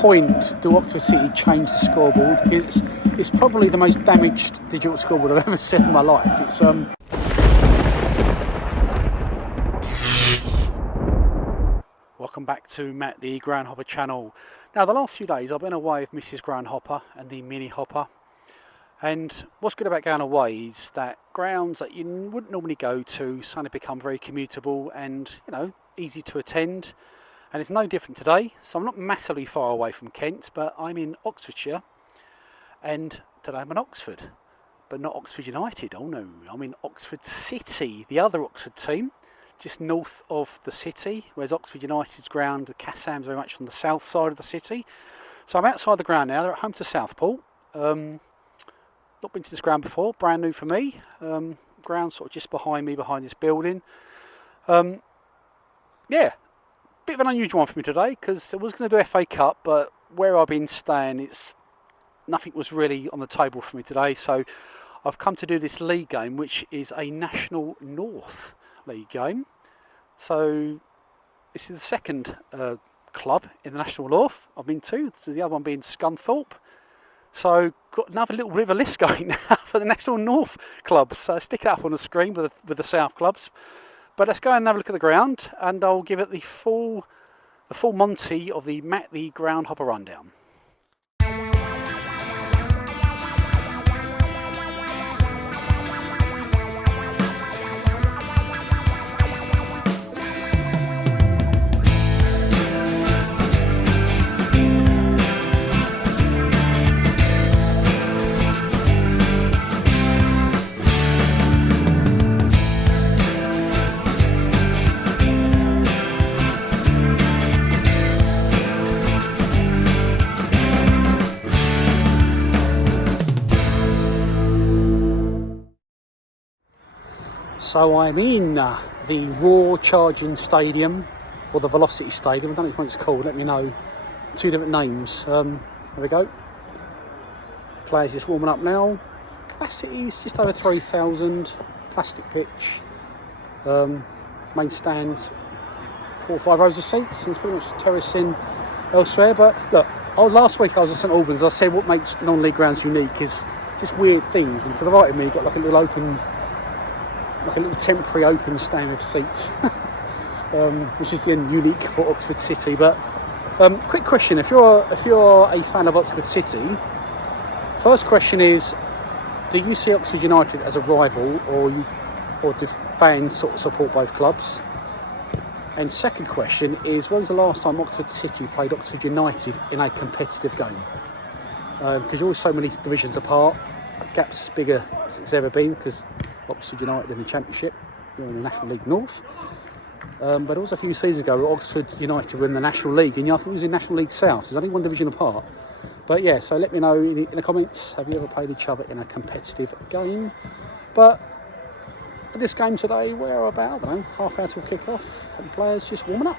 point do Oxford City change the scoreboard? Because it's probably the most damaged digital scoreboard I've ever seen in my life. It's Welcome back to Matt the Groundhopper channel. Now, the last few days I've been away with Mrs. Groundhopper and the Mini Hopper, and what's good about going away is that grounds that you wouldn't normally go to suddenly become very commutable and, you know, easy to attend. And it's no different today. So I'm not massively far away from Kent, but I'm in Oxfordshire, and today I'm in Oxford, but not Oxford United. Oh no, I'm in Oxford City, the other Oxford team, just north of the city, whereas Oxford United's ground, the Cassam's very much on the south side of the city. So I'm outside the ground now. They're at home to Southport. Not been to this ground before, brand new for me. Ground sort of just behind me, behind this building. Yeah, bit of an unusual one for me today, because I was going to do FA Cup, but where I've been staying, nothing was really on the table for me today. So I've come to do this league game, which is a National North League game. So this is the second club in the National North I've been to. So the other one being Scunthorpe. So got another little bit of a list going now for the National North clubs. So stick it up on the screen with the South clubs. But let's go and have a look at the ground, and I'll give it the full Monty of the Matt the Groundhopper rundown. So I'm in the Raw Charging Stadium, or the Velocity Stadium. I don't know what it's called. Let me know. Two different names. There we go. Players just warming up now. Capacity is just over 3,000. Plastic pitch. Main stands. 4 or 5 rows of seats. It's pretty much terracing elsewhere. But look, last week I was at St Albans. I said what makes non-league grounds unique is just weird things. And to the right of me, you've got like a little temporary open stand of seats, which is again unique for Oxford City. But quick question: if you're a fan of Oxford City, first question is, do you see Oxford United as a rival, or do fans sort of support both clubs? And second question is, when was the last time Oxford City played Oxford United in a competitive game? Because you're always so many divisions apart, gaps as bigger as it's ever been, because Oxford United in the Championship, you're in the National League North. But it was a few seasons ago where Oxford United were in the National League, and I thought it was in National League South. There's only one division apart. But yeah, so let me know in the comments, have you ever played each other in a competitive game? But for this game today, we're about, I don't know, half hour till kick-off, and players just warming up.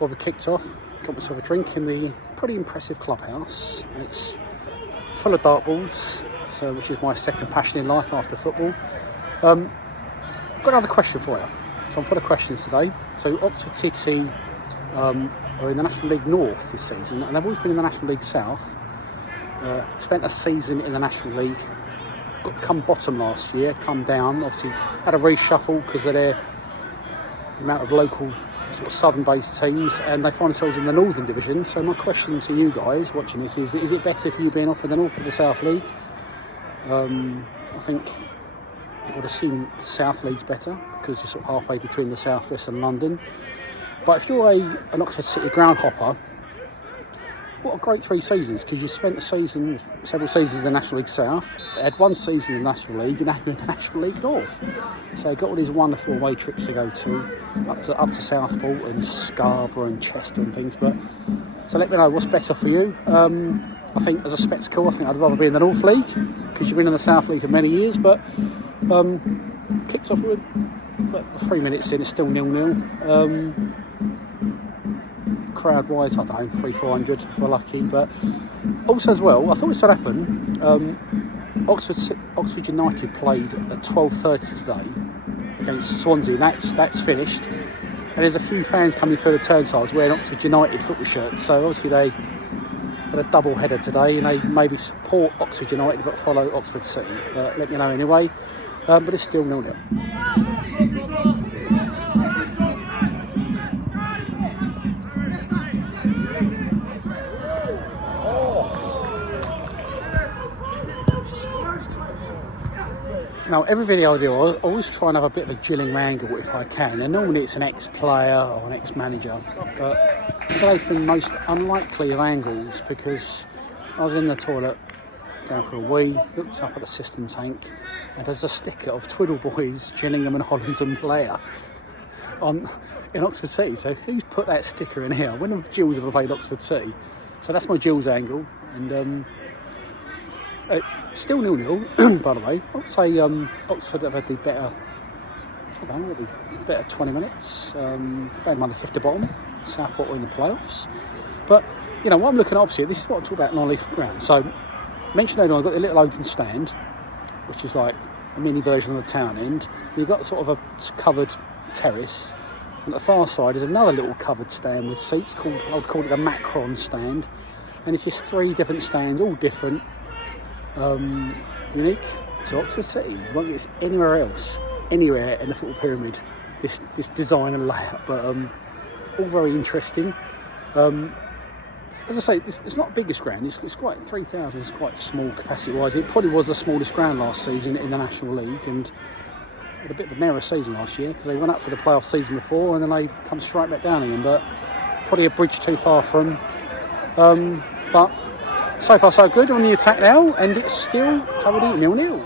Well, we kicked off, got myself a drink in the pretty impressive clubhouse, and it's full of dartboards, so which is my second passion in life after football. I've got another question for you. So I'm full of questions today. So Oxford City are in the National League North this season, and they've always been in the National League South. Spent a season in the National League, come bottom last year, come down, obviously had a reshuffle because of the amount of local sort of southern-based teams, and they find themselves in the Northern Division. So my question to you guys watching this is it better for you being off in the North of the South League? I think I would assume the South League's better because you're sort of halfway between the South West and London. But if you're an Oxford City groundhopper, what a great 3 seasons, because you spent several seasons in the National League South, had 1 season in the National League, and now you're in the National League North. So you've got all these wonderful away trips to go to, up to Southport and Scarborough and Chester and things. But So let me know what's better for you. I think as a spectacle, I think I'd rather be in the North League, because you've been in the South League for many years, but kicked off with, but 3 minutes in, it's still 0-0. Crowd wise, I don't know, 300-400 if we're lucky. But also as well, I thought this would happen. Oxford United played at 12:30 today against Swansea. That's finished, and there's a few fans coming through the turnstiles wearing Oxford United football shirts. So obviously they had a double header today, and they maybe support Oxford United but follow Oxford City. But let me know anyway. But it's still 0-0. Now, every video I do, I always try and have a bit of a Gillingham angle if I can, and normally it's an ex-player or an ex-manager, but today's been most unlikely of angles, because I was in the toilet going for a wee, looked up at the cistern tank, and there's a sticker of Twiddle Boys, Gillingham and Hollands player in Oxford City. So who's put that sticker in here? When have Gills ever played Oxford City? So that's my Gills angle, and still 0-0, by the way. I would say Oxford have had the better, I don't know, the better 20 minutes. Bear in mind the fifth to bottom, Southport were in the playoffs. But, you know, what I'm looking at opposite, this is what I talk about non-leaf ground. So, mentioned earlier, I've got the little open stand, which is like a mini version of the town end. You've got sort of a covered terrace, and at the far side is another little covered stand with seats called, I would call it a Macron stand. And it's just 3 different stands, all different. Unique to Oxford City. You won't get this anywhere else, anywhere in the football pyramid, this design and layout, but all very interesting. As I say, it's not the biggest ground, it's quite, 3,000 is quite small capacity wise. It probably was the smallest ground last season in the National League, and had a bit of a narrow season last year, because they went up for the playoff season before and then they come straight back down again, but probably a bridge too far from but so far so good on the attack now, and it's still currently 0-0.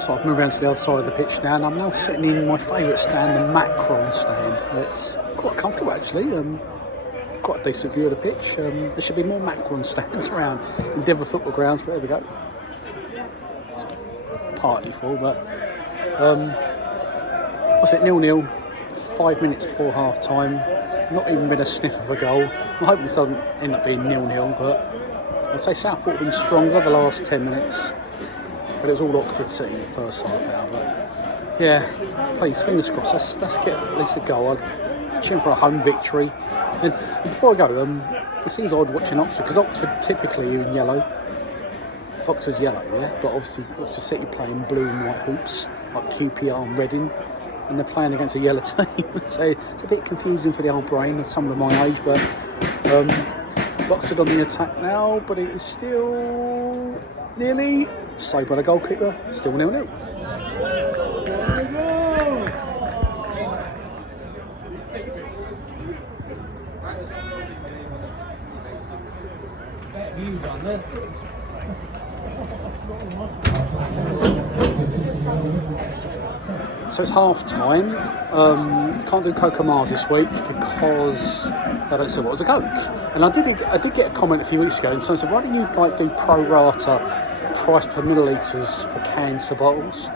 So I've moved around to the other side of the pitch now, and I'm now sitting in my favourite stand, the Macron stand. It's quite comfortable actually. Quite a decent view of the pitch. There should be more Macron stands around in Denver football grounds, but there we go. It's partly full, but what's it, 0-0, 5 minutes before half time. Not even been a sniff of a goal. I'm hoping this doesn't end up being 0-0, but I'd say Southport have been stronger the last 10 minutes. But it was all Oxford City the first half hour. But yeah, please, fingers crossed, let's get at least a goal. I'd cheer for a home victory. And before I go, it seems odd watching Oxford, because Oxford typically are in yellow. Oxford's yellow, yeah, but obviously Oxford City playing blue and white hoops, like QPR and Reading, and they're playing against a yellow team. So it's a bit confusing for the old brain of someone of my age, but Oxford on the attack now, but it is still nearly saved by the goalkeeper, still 0-0. Views on there. So it's half time. Can't do Coca Mars this week because they don't sell what as a Coke. And I did get a comment a few weeks ago, and someone said, "Why don't you like do pro rata price per millilitres for cans for bottles?"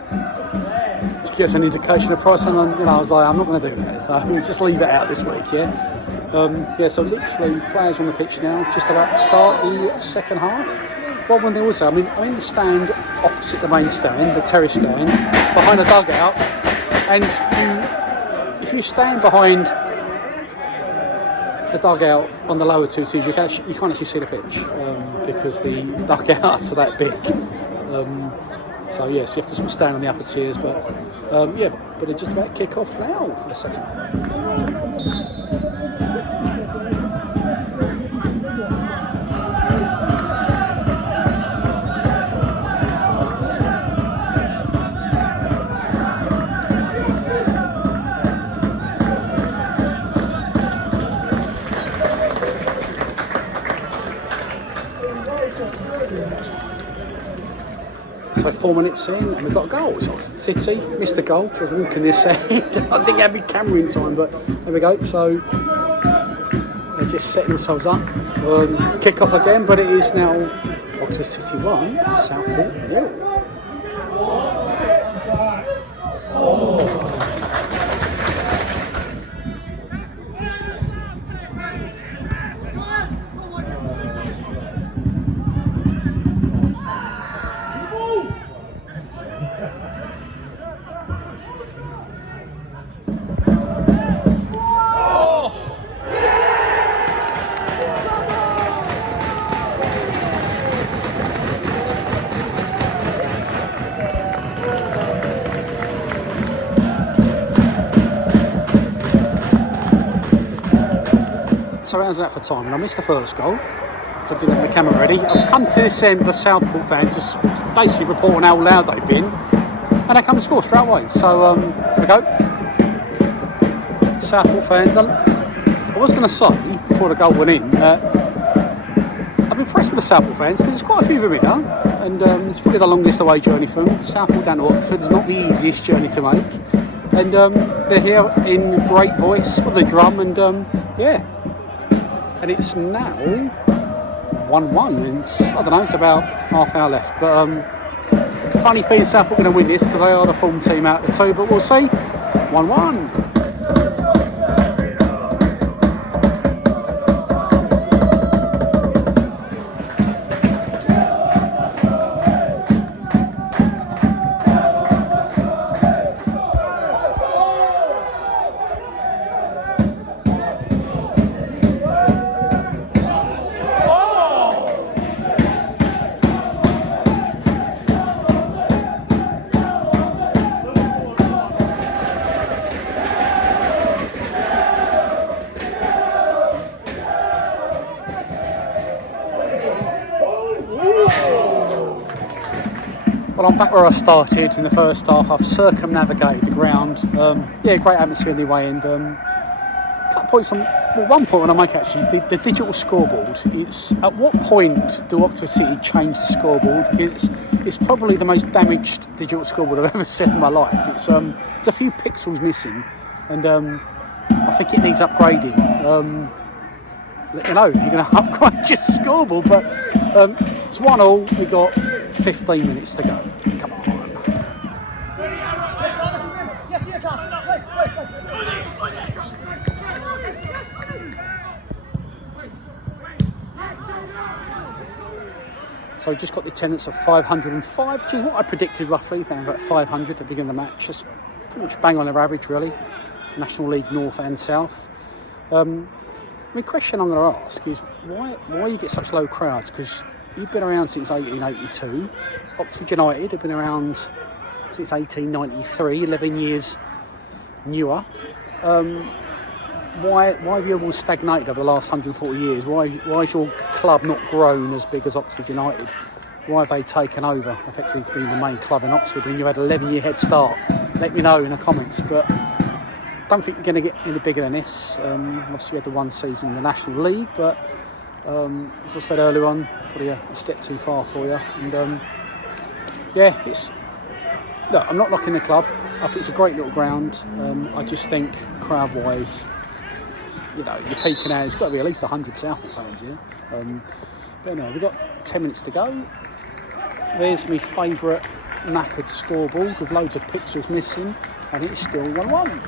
To give us an indication of price, and I was like, I'm not going to do that. We'll just leave it out this week, yeah. So literally players on the pitch now, just about to start the second half. Well, when they also, I'm in the stand opposite the main stand, the terrace stand, behind the dugout, and if you stand behind the dugout on the lower 2 seats, you can't actually see the pitch because the dugouts are that big. So yes, you have to sort of stand on the upper tiers, but but it's just about to kick off now for the second half. So 4 minutes in and we've got a goal. It's Oxford City. Missed the goal, so I was walking this end. I didn't have my camera in time, but there we go. So they're just setting themselves up for kick off again, but it is now Oxford City 1, Southport 0. So how's that for time? And I missed the first goal, so I didn't have my camera ready. I've come to this end, the Southport fans just basically reporting how loud they've been, and they come and score straight away. So there we go. Southport fans. I was going to say before the goal went in, I'm impressed with the Southport fans because there's quite a few of them here, and it's probably the longest away journey from Southport down to Oxford. It's not the easiest journey to make, and they're here in great voice with the drum, and yeah. And it's now 1-1, and I don't know, it's about half hour left. But funny feeling Southport going to win this because they are the form team out of the two, but we'll see. 1-1. Well, I'm back where I started in the first half. I've circumnavigated the ground. Yeah, great atmosphere in the away end. Couple points on, well, 1 point when I make actually the digital scoreboard. It's at what point do Oxford City change the scoreboard? Because it's probably the most damaged digital scoreboard I've ever seen in my life. It's a few pixels missing, and I think it needs upgrading. You know, you're going to upgrade your scoreboard, but it's 1-1. We've got 15 minutes to go. Come on. So we just got the attendance of 505, which is what I predicted roughly. I think about 500 at the beginning of the match. Just pretty much bang on their average, really. National League North and South. The question I'm going to ask is why you get such low crowds? Because you've been around since 1882. Oxford United have been around since 1893, 11 years newer. Why have you all stagnated over the last 140 years? Why has your club not grown as big as Oxford United? Why have they taken over, effectively being the main club in Oxford when you had an 11-year head start? Let me know in the comments. But I don't think you're going to get any bigger than this. Obviously we had the one season in the National League, but as I said earlier on, probably a step too far for you. And yeah, look, I'm not knocking the club. I think it's a great little ground. I just think crowd-wise, you know, you're peaking out. It's got to be at least 100 Southport fans here. But anyway, we've got 10 minutes to go. There's my favourite knackered scoreboard with loads of pixels missing, and it's still 1-1.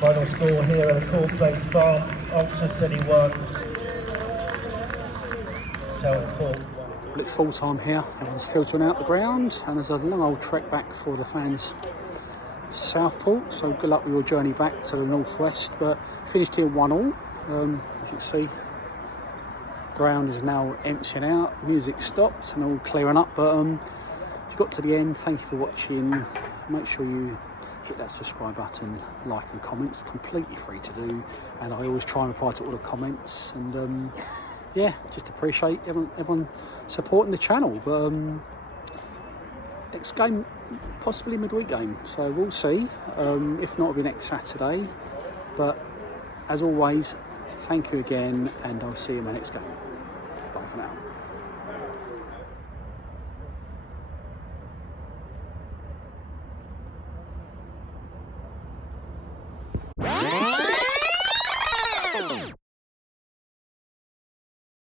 Final score here at the Court Place Farm, Oxford City 1, Southport 1. Well, it's full time here, everyone's filtering out the ground, and there's a long old trek back for the fans of Southport, so good luck with your journey back to the northwest. But finished here 1-1, as you can see, ground is now emptying out, music stopped and all clearing up. But if you got to the end, thank you for watching. Make sure you hit that subscribe button, like and comments, completely free to do, and I always try and reply to all the comments. And yeah, just appreciate everyone supporting the channel. But next game, possibly midweek game, so we'll see. If not, it'll be next Saturday. But as always, thank you again, and I'll see you in my next game. Bye for now.